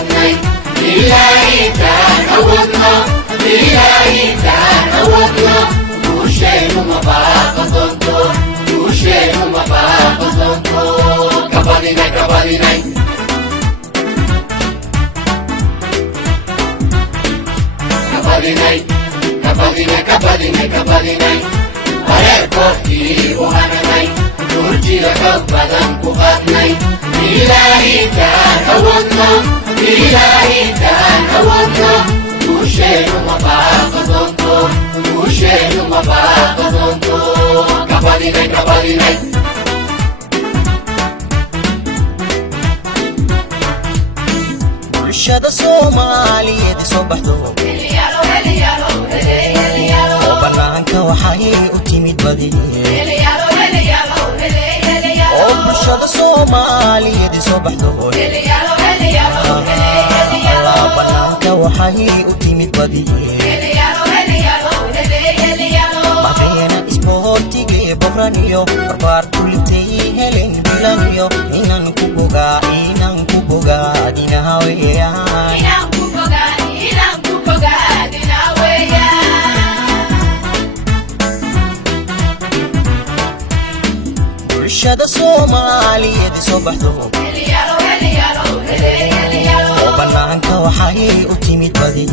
قادني إلهي كان أودنا إلهي كان أودنا وشيء ما باق ضنتو وشيء ما باق ضنتو كبديني كبديني كبديني كبديني كبديني كبديني أركضي وهنني نرجي لك بدن قادني إلهي كان أودنا إلهي كان أودنا وشيء ما باق ضنتو وشيء ما باق ضنتو كبديني كبديني bulshada Soomaaliyeed soo baxdo oo banaanka waxay u timid badi oo bulshada Soomaaliyeed soo baxdo oo banaanka waxay u timid badi mabeena isboortiga boqraniyo barbaar kulitay helen bilaniyo inaan ku bogaa dinaha weeyaan bulshada Soomaaliyeed soo baxdo oo banaanka waxay u timid badi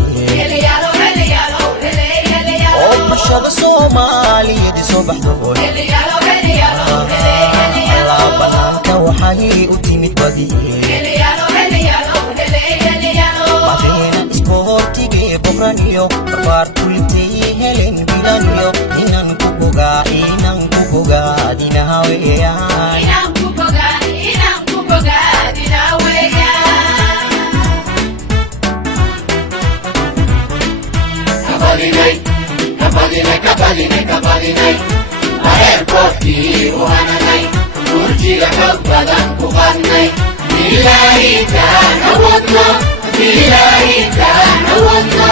oo bulshada Soomaaliyeed soo baxdo oo banaanka waxay u timid badi mabeena isboortiga boqraniyo barbaar kulitay helen bilaniyo inaan ku bogaa dinaha weeyaan كبديني كبديني كبديني كبديني أركضي وهنني نرجي لك بدن قادني إلهي كان أودنا إلهي كان أودنا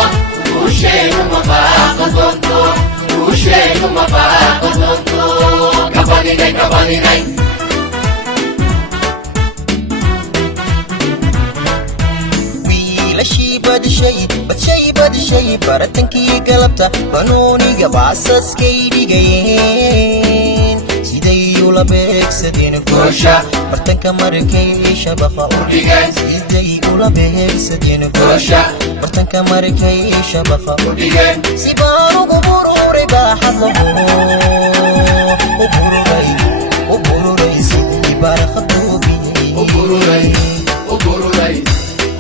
وشيء ما باق ضنتو وشيء ما باق ضنتو كبديني كبديني wiilashii badishay baratankii galabta banooniga baasaskay dhigayeen siday ula beegsadeen goosha bartanka markay shabaqa u dhigeen siday ula beegsadeen goosha bartanka markay shabaqa u dhigeen si baan ugu bururay baaxad lagu u bururay sidii barakatuubi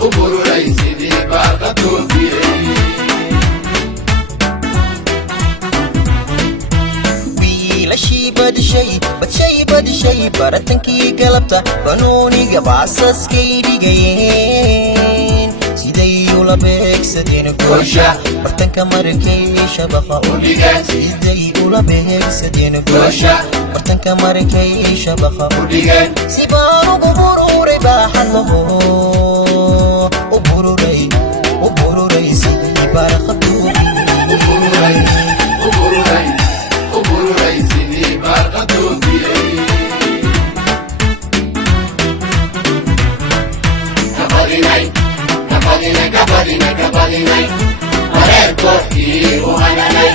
وبروراي سيدي باقتوبي wiilashii badishay baratankii galabta banooniga baasaskay dhigayeen siday ula beegsadeen goosha bartanka markay shabaqa u dhigeen siday ula beegsadeen goosha bartanka markay shabaqa u dhigeen si baan ugu bururay baaxad lagu u bururay sidii barakatuubi وبروراي سيدي باقتوبي كبديني كبديني كبديني كبديني أركضي وهنني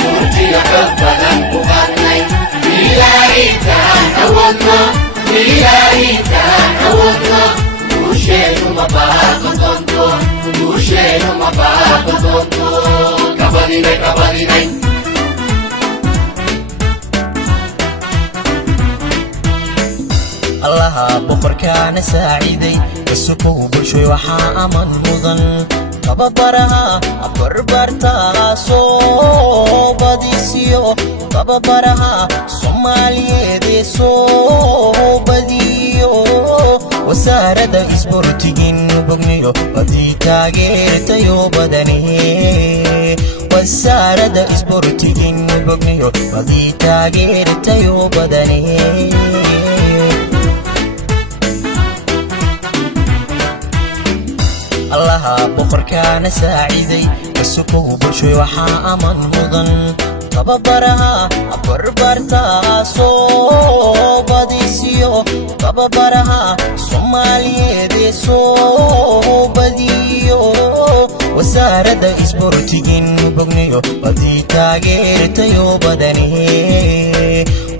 نرجي لك بدن قادني إلهي كان أودنا إلهي كان أودنا وشيء ما باق ضنتو وشيء ما باق ضنتو كبديني كبديني allaha boqorkaana saaciiday isugu bulshoy waxaa aman mudan tababaraha barbartaasoo badisiyo tababaraha Soomaaliyeed soo badiyo wasaaradda isboortigiin bogniyo badii taageertayo badani wasaaradda isboortigiin bogniyo badii taageertayo badani allaha boqorkaana saaciiday isugu bulshoy waxaa aman mudan tababaraha barbartaasoo badisiyo tababaraha Soomaaliyeed soo badiyo wasaaradda isboortigin bogniyo badii taageertayo badani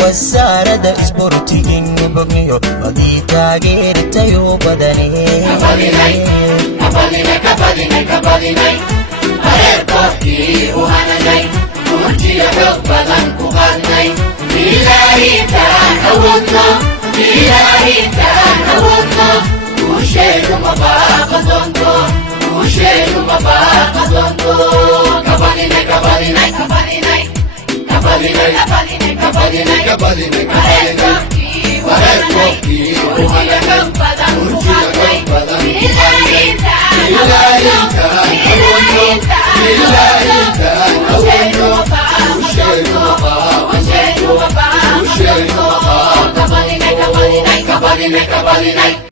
wasaaradda isboortigin bogniyo badii taageertayo badani kabadinay mareer kooxdii u hananay guurtiyo xoog badan ku qaadnay ilaahintaan awoodno guusheedu ma baaqa doonto kabadinay mareer kooxdii u hananay guurtiyo xoog badan ku qaadnay ilaahintaan